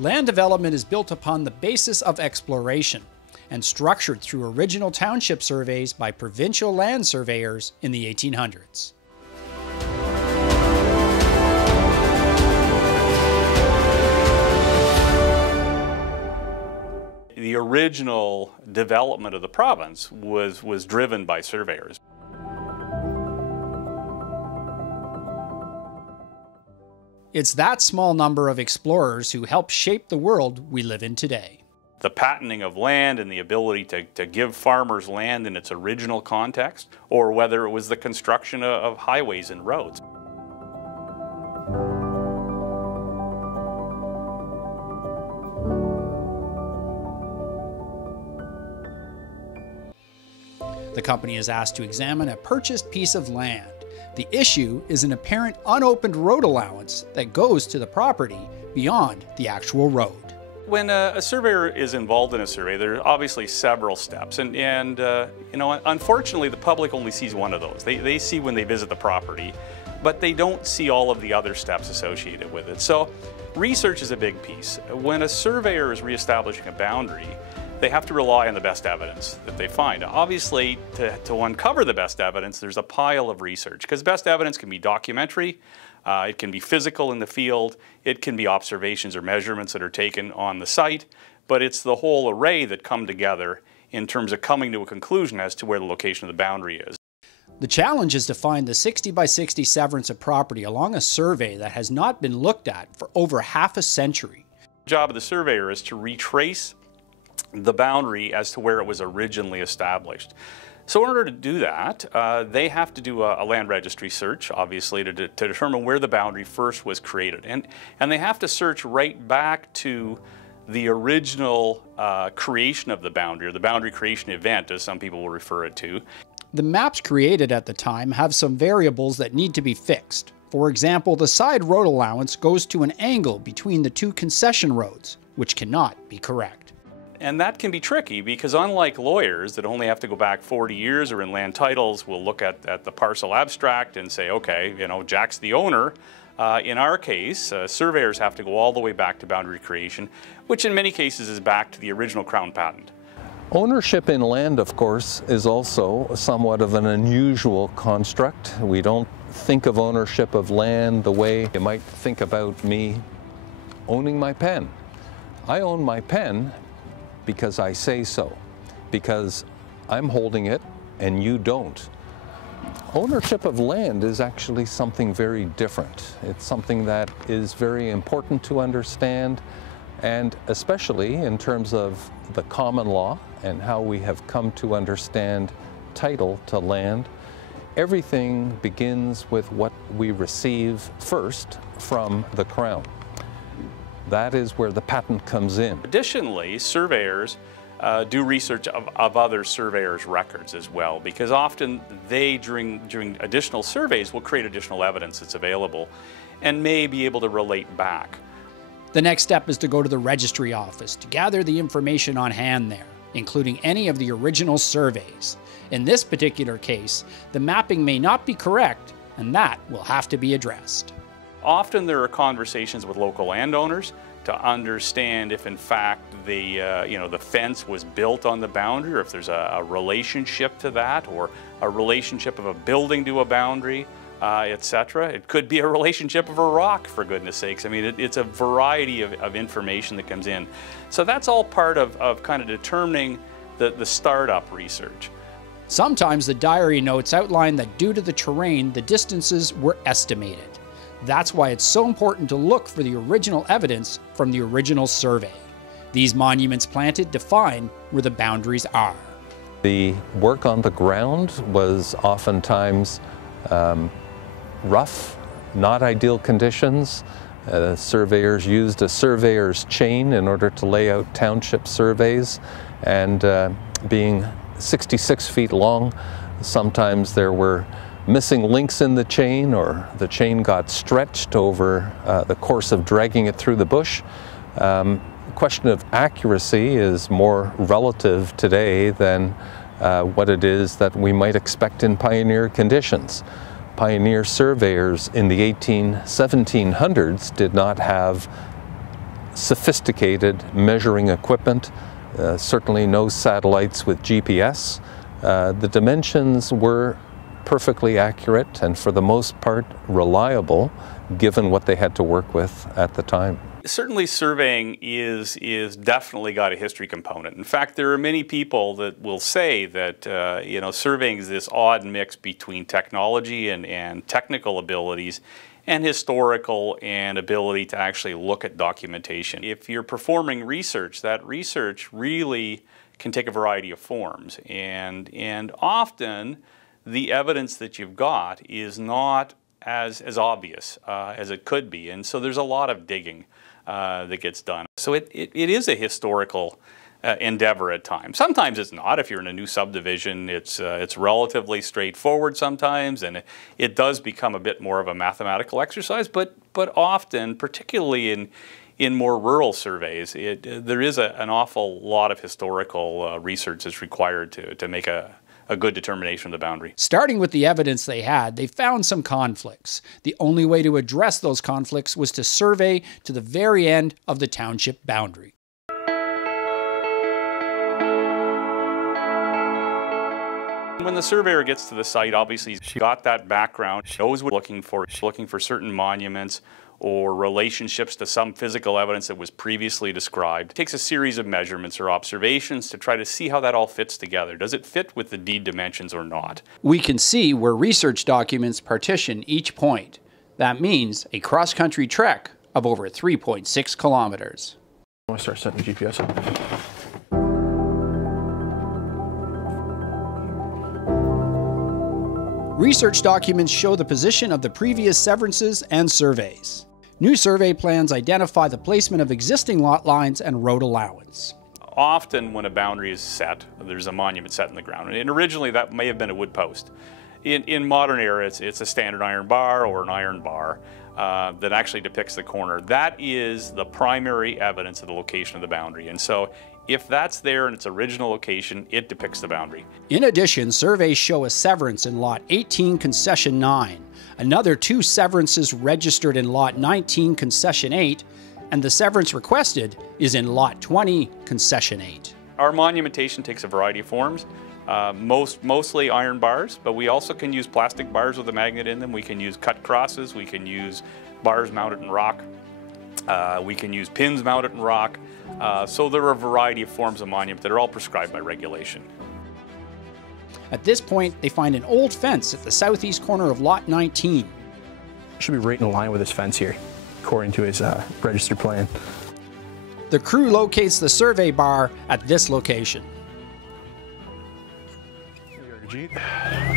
Land development is built upon the basis of exploration and structured through original township surveys by provincial land surveyors in the 1800s. The original development of the province was driven by surveyors. It's that small number of explorers who helped shape the world we live in today. The patenting of land and the ability to give farmers land in its original context, or whether it was the construction of highways and roads. The company is asked to examine a purchased piece of land. The issue is an apparent unopened road allowance that goes to the property beyond the actual road. When a surveyor is involved in a survey, there are obviously several steps, and you know, unfortunately, the public only sees one of those. They see when they visit the property, but they don't see all of the other steps associated with it. So, research is a big piece. When a surveyor is reestablishing a boundary, they have to rely on the best evidence that they find. Obviously, to uncover the best evidence, there's a pile of research, because best evidence can be documentary, it can be physical in the field, it can be observations or measurements that are taken on the site, but it's the whole array that come together in terms of coming to a conclusion as to where the location of the boundary is. The challenge is to find the 60 by 60 severance of property along a survey that has not been looked at for over half a century. The job of the surveyor is to retrace the boundary as to where it was originally established. So in order to do that, they have to do a land registry search, obviously, to determine where the boundary first was created. And they have to search right back to the original creation of the boundary, or the boundary creation event, as some people will refer it to. The maps created at the time have some variables that need to be fixed. For example, the side road allowance goes to an angle between the two concession roads, which cannot be correct. And that can be tricky, because unlike lawyers that only have to go back 40 years, or in land titles will look at the parcel abstract and say, okay, you know, Jack's the owner. In our case, surveyors have to go all the way back to boundary creation, which in many cases is back to the original Crown patent. Ownership in land, of course, is also somewhat of an unusual construct. We don't think of ownership of land the way you might think about me owning my pen. I own my pen because I say so, because I'm holding it and you don't. Ownership of land is actually something very different. It's something that is very important to understand, and especially in terms of the common law and how we have come to understand title to land. Everything begins with what we receive first from the Crown. That is where the patent comes in. Additionally, surveyors do research of other surveyors' records as well, because often they, during additional surveys, will create additional evidence that's available and may be able to relate back. The next step is to go to the registry office to gather the information on hand there, including any of the original surveys. In this particular case, the mapping may not be correct, and that will have to be addressed. Often there are conversations with local landowners to understand if in fact the fence was built on the boundary, or if there's a relationship to that, or a relationship of a building to a boundary, etc. It could be a relationship of a rock, for goodness sakes. I mean, it's a variety of information that comes in. So that's all part of kind of determining the startup research. Sometimes the diary notes outline that due to the terrain, the distances were estimated. That's why it's so important to look for the original evidence from the original survey. These monuments planted define where the boundaries are. The work on the ground was oftentimes rough, not ideal conditions. Surveyors used a surveyor's chain in order to lay out township surveys, and being 66 feet long, sometimes there were missing links in the chain, or the chain got stretched over the course of dragging it through the bush. The question of accuracy is more relative today than what it is that we might expect in pioneer conditions. Pioneer surveyors in the 1700s did not have sophisticated measuring equipment, certainly no satellites with GPS. The dimensions were perfectly accurate and for the most part reliable, given what they had to work with at the time. Certainly surveying is definitely got a history component. In fact, there are many people that will say that you know, surveying is this odd mix between technology and technical abilities and historical and ability to actually look at documentation. If you're performing research, that research really can take a variety of forms, and often the evidence that you've got is not as obvious as it could be, and so there's a lot of digging that gets done. So it is a historical endeavor at times. Sometimes it's not. If you're in a new subdivision, it's relatively straightforward sometimes, and it does become a bit more of a mathematical exercise. But often, particularly in more rural surveys, there is an awful lot of historical research that's required to make a good determination of the boundary. Starting with the evidence they had, they found some conflicts. The only way to address those conflicts was to survey to the very end of the township boundary. When the surveyor gets to the site, obviously she got that background, she knows what she's looking for certain monuments or relationships to some physical evidence that was previously described. It takes a series of measurements or observations to try to see how that all fits together. Does it fit with the deed dimensions or not? We can see where research documents partition each point. That means a cross-country trek of over 3.6 kilometers. I want to start setting the GPS up. Research documents show the position of the previous severances and surveys. New survey plans identify the placement of existing lot lines and road allowance. Often when a boundary is set, there's a monument set in the ground. And originally that may have been a wood post. In modern era, it's a standard iron bar or an iron bar that actually depicts the corner. That is the primary evidence of the location of the boundary. And so if that's there in its original location, it depicts the boundary. In addition, surveys show a severance in Lot 18, Concession 9, another 2 severances registered in Lot 19, Concession 8, and the severance requested is in Lot 20, Concession 8. Our monumentation takes a variety of forms, mostly iron bars, but we also can use plastic bars with a magnet in them. We can use cut crosses, we can use bars mounted in rock, we can use pins mounted in rock. So there are a variety of forms of monument that are all prescribed by regulation. At this point, they find an old fence at the southeast corner of Lot 19. Should be right in line with this fence here, according to his registered plan. The crew locates the survey bar at this location.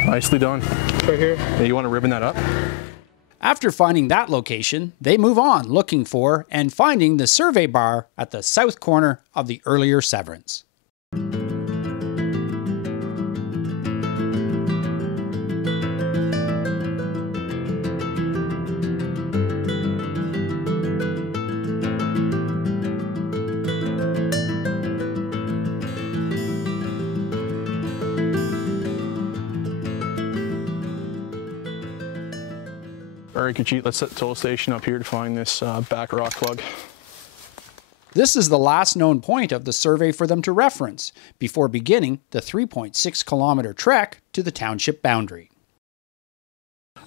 Nicely done. Right here. Yeah, you want to ribbon that up? After finding that location, they move on looking for and finding the survey bar at the south corner of the earlier severance. All right, Kajit, let's set the total station up here to find this back rock plug. This is the last known point of the survey for them to reference before beginning the 3.6 kilometer trek to the township boundary.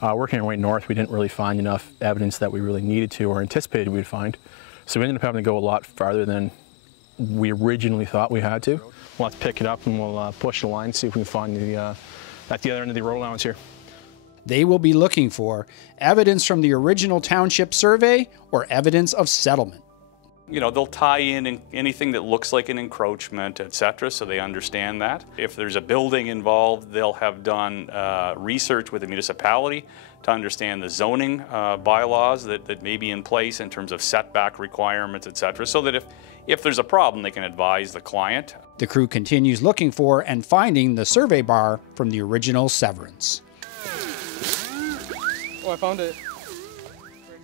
Working our way north, we didn't really find enough evidence that we really needed to or anticipated we'd find. So we ended up having to go a lot farther than we originally thought we had to. We'll have to pick it up and we'll push the line, see if we can find the at the other end of the road allowance here. They will be looking for evidence from the original township survey or evidence of settlement. You know, they'll tie in anything that looks like an encroachment, etc., so they understand that. If there's a building involved, they'll have done research with the municipality to understand the zoning bylaws that may be in place in terms of setback requirements, etc., so that if there's a problem, they can advise the client. The crew continues looking for and finding the survey bar from the original severance. Oh, I found it.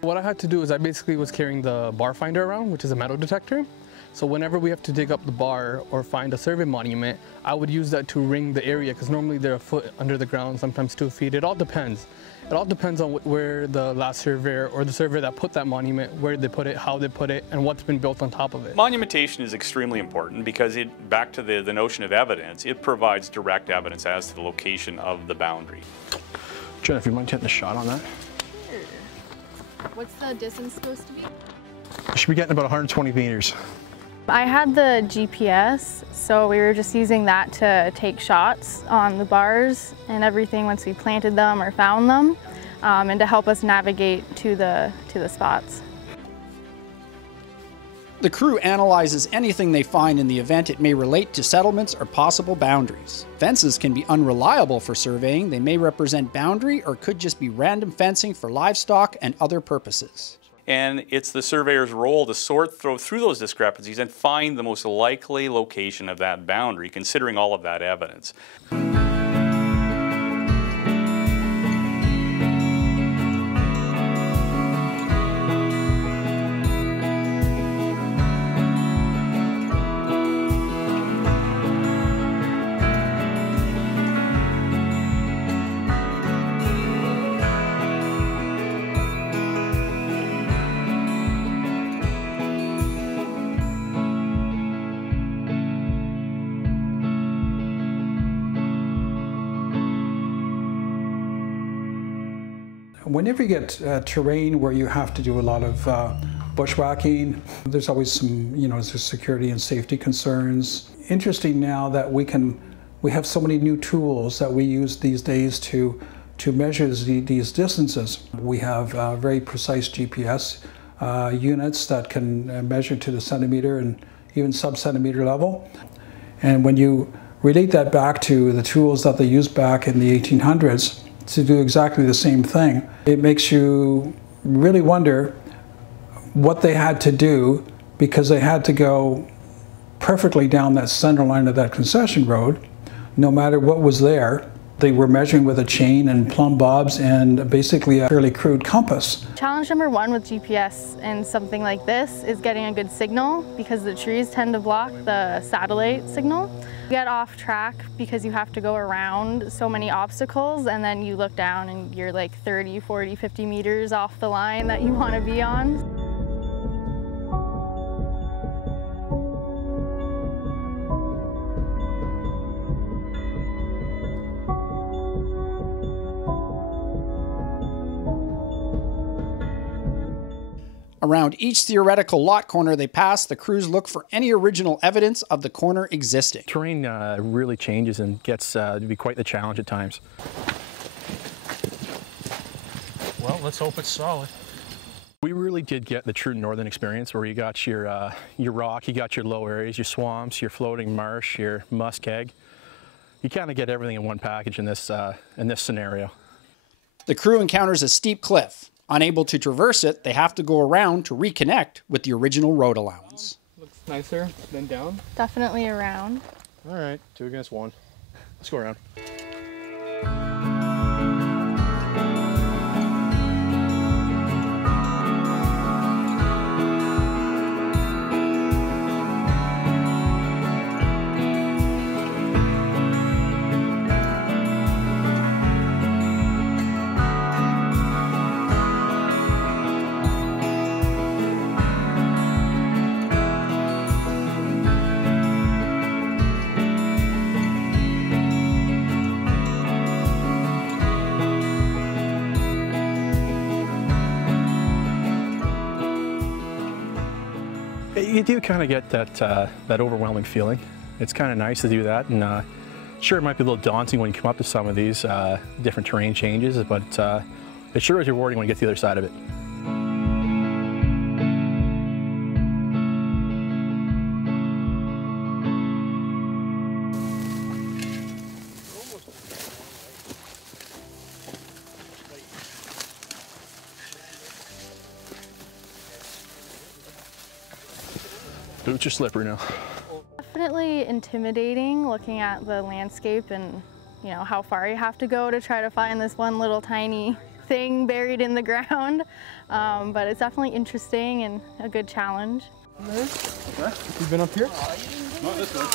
What I had to do is I basically was carrying the bar finder around, which is a metal detector. So whenever we have to dig up the bar or find a survey monument, I would use that to ring the area, because normally they're a foot under the ground, sometimes 2 feet. It all depends. It all depends on where the last surveyor or the surveyor that put that monument, where they put it, how they put it, and what's been built on top of it. Monumentation is extremely important because back to the notion of evidence, it provides direct evidence as to the location of the boundary. Jen, if you mind getting a shot on that. Sure. What's the distance supposed to be? You should be getting about 120 meters. I had the GPS, so we were just using that to take shots on the bars and everything once we planted them or found them, and to help us navigate to the spots. The crew analyzes anything they find in the event it may relate to settlements or possible boundaries. Fences can be unreliable for surveying. They may represent boundary or could just be random fencing for livestock and other purposes. And it's the surveyor's role to sort through those discrepancies and find the most likely location of that boundary, considering all of that evidence. Whenever you get terrain where you have to do a lot of bushwhacking, there's always some, there's security and safety concerns. Interesting now that we have so many new tools that we use these days to measure these distances. We have very precise GPS units that can measure to the centimeter and even sub-centimeter level. And when you relate that back to the tools that they used back in the 1800s, to do exactly the same thing, it makes you really wonder what they had to do, because they had to go perfectly down that center line of that concession road, no matter what was there. They were measuring with a chain and plumb bobs and basically a fairly crude compass. Challenge number one with GPS and something like this is getting a good signal, because the trees tend to block the satellite signal. You get off track because you have to go around so many obstacles, and then you look down and you're like 30, 40, 50 meters off the line that you want to be on. Around each theoretical lot corner they pass, the crews look for any original evidence of the corner existing. Terrain really changes and gets to be quite the challenge at times. Well, let's hope it's solid. We really did get the true northern experience, where you got your rock, you got your low areas, your swamps, your floating marsh, your muskeg. You kind of get everything in one package in this scenario. The crew encounters a steep cliff. Unable to traverse it, they have to go around to reconnect with the original road allowance. Looks nicer than down. Definitely around. All right, 2 against 1. Let's go around. You do kind of get that overwhelming feeling. It's kind of nice to do that, and sure, it might be a little daunting when you come up to some of these different terrain changes, but it sure is rewarding when you get to the other side of it. Boots are slippery now. Definitely intimidating, looking at the landscape and how far you have to go to try to find this one little tiny thing buried in the ground. But it's definitely interesting and a good challenge. You've been up here? Not this way.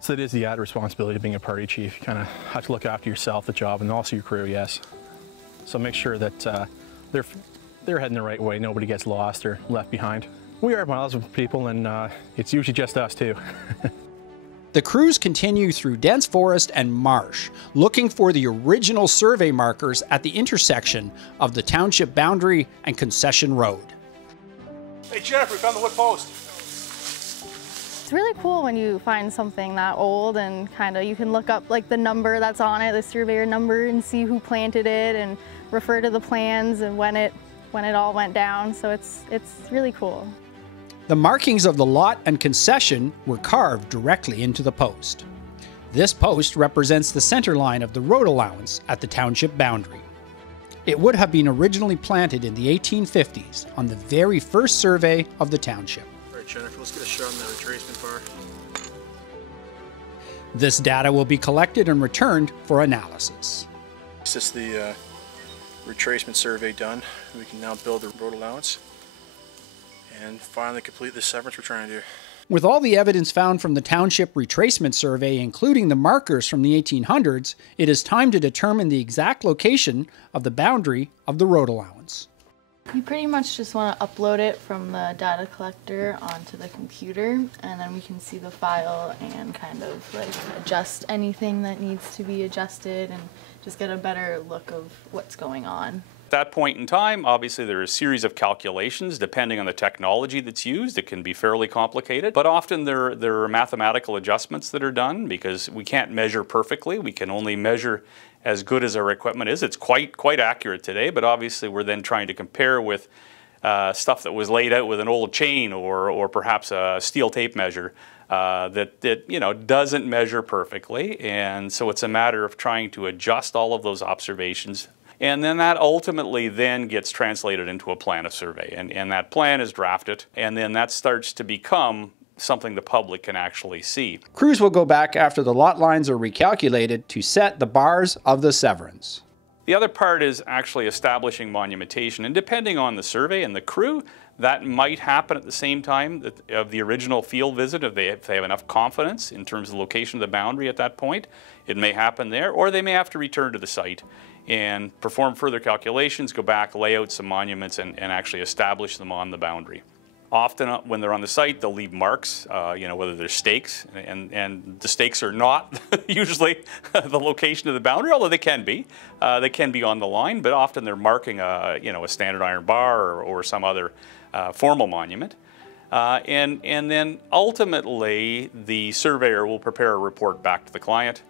So it is the added responsibility of being a party chief. You kind of have to look after yourself, the job, and also your crew, yes. So make sure that they're heading the right way. Nobody gets lost or left behind. We are miles with people, and it's usually just us too. The crews continue through dense forest and marsh, looking for the original survey markers at the intersection of the township boundary and Concession Road. Hey Jennifer, we found the wood post. It's really cool when you find something that old and kind of you can look up like the number that's on it, the surveyor number, and see who planted it and refer to the plans and when it all went down. So it's really cool. The markings of the lot and concession were carved directly into the post. This post represents the center line of the road allowance at the township boundary. It would have been originally planted in the 1850s on the very first survey of the township. All right, Jennifer, let's get a shot on that retracement bar. This data will be collected and returned for analysis. This is the retracement survey done. We can now build the road allowance and finally complete the severance we're trying to do. With all the evidence found from the township retracement survey, including the markers from the 1800s, it is time to determine the exact location of the boundary of the road allowance. You pretty much just want to upload it from the data collector onto the computer, and then we can see the file and kind of like adjust anything that needs to be adjusted and just get a better look of what's going on. At that point in time, obviously there are a series of calculations depending on the technology that's used. It can be fairly complicated, but often there are mathematical adjustments that are done because we can't measure perfectly. We can only measure as good as our equipment is. It's quite accurate today, but obviously we're then trying to compare with stuff that was laid out with an old chain or perhaps a steel tape measure that doesn't measure perfectly, and so it's a matter of trying to adjust all of those observations. And then that ultimately then gets translated into a plan of survey, and that plan is drafted, and then that starts to become something the public can actually see. Crews will go back after the lot lines are recalculated to set the bars of the severance. The other part is actually establishing monumentation, and depending on the survey and the crew, that might happen at the same time of the original field visit if they have enough confidence in terms of the location of the boundary at that point. It may happen there, or they may have to return to the site and perform further calculations, go back, lay out some monuments, and actually establish them on the boundary. Often when they're on the site, they'll leave marks, whether they're stakes, and the stakes are not usually the location of the boundary, although they can be. They can be on the line, but often they're marking a standard iron bar or some other formal monument. And then ultimately, the surveyor will prepare a report back to the client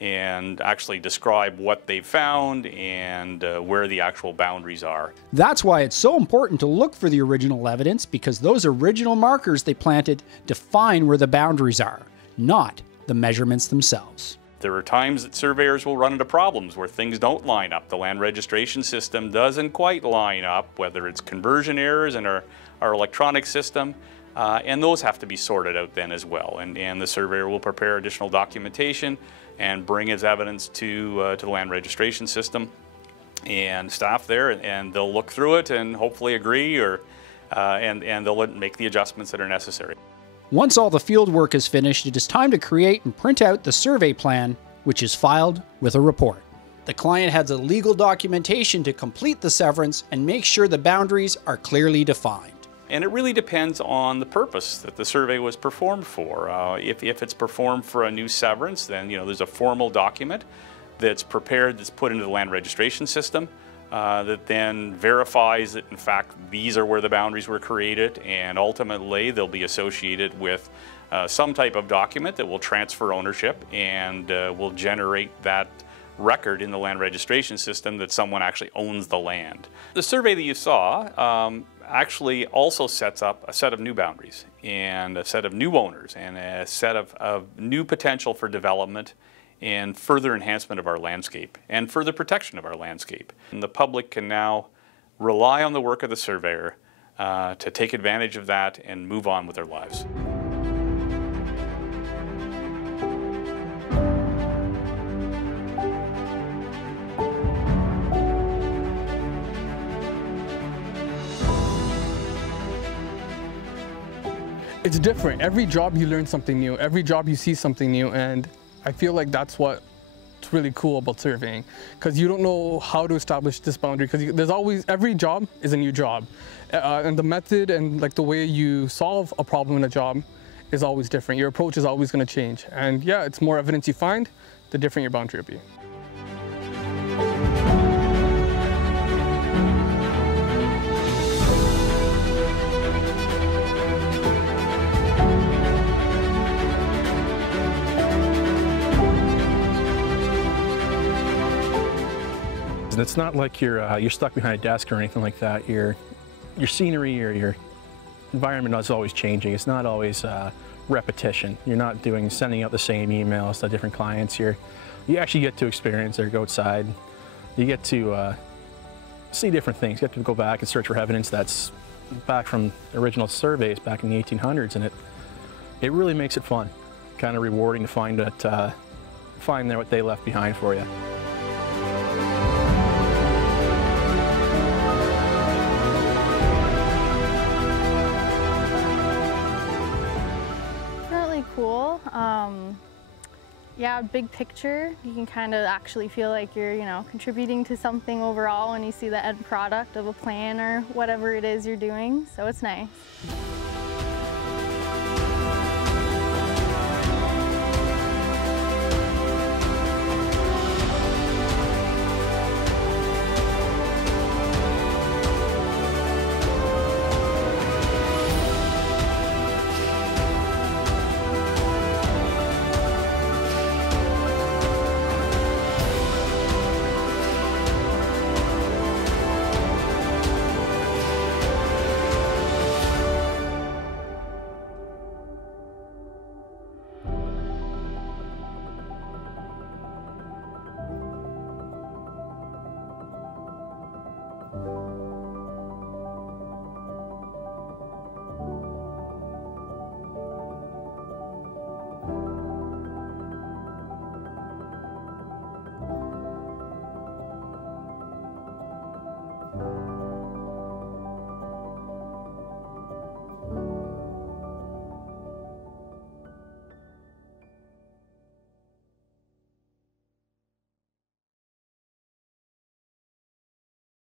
and actually describe what they've found and where the actual boundaries are. That's why it's so important to look for the original evidence, because those original markers they planted define where the boundaries are, not the measurements themselves. There are times that surveyors will run into problems where things don't line up. The land registration system doesn't quite line up, whether it's conversion errors in our electronic system, and those have to be sorted out then as well. And the surveyor will prepare additional documentation and bring his evidence to the land registration system and staff there, and they'll look through it and hopefully agree, and they'll make the adjustments that are necessary. Once all the field work is finished, it is time to create and print out the survey plan, which is filed with a report. The client has a legal documentation to complete the severance and make sure the boundaries are clearly defined. And it really depends on the purpose that the survey was performed for. If it's performed for a new severance, then there's a formal document that's prepared, that's put into the land registration system, that then verifies that in fact these are where the boundaries were created, and ultimately they'll be associated with some type of document that will transfer ownership and will generate that record in the land registration system that someone actually owns the land. The survey that you saw actually also sets up a set of new boundaries and a set of new owners and a set of new potential for development and further enhancement of our landscape and further protection of our landscape. And the public can now rely on the work of the surveyor to take advantage of that and move on with their lives. It's different. Every job you learn something new. Every job you see something new, and I feel like that's what what's really cool about surveying, because you don't know how to establish this boundary, because there's always, every job is a new job, and the method and like the way you solve a problem in a job is always different. Your approach is always going to change, and yeah, it's more evidence you find, the different your boundary will be. And it's not like you're stuck behind a desk or anything like that. Your scenery or your environment is always changing. It's not always repetition. You're not sending out the same emails to different clients. You actually get to experience or go outside. You get to see different things. You get to go back and search for evidence that's back from original surveys back in the 1800s, and it really makes it fun, kind of rewarding to find what they left behind for you. Cool. Yeah, big picture, you can kind of actually feel like you're, contributing to something overall when you see the end product of a plan or whatever it is you're doing, so it's nice.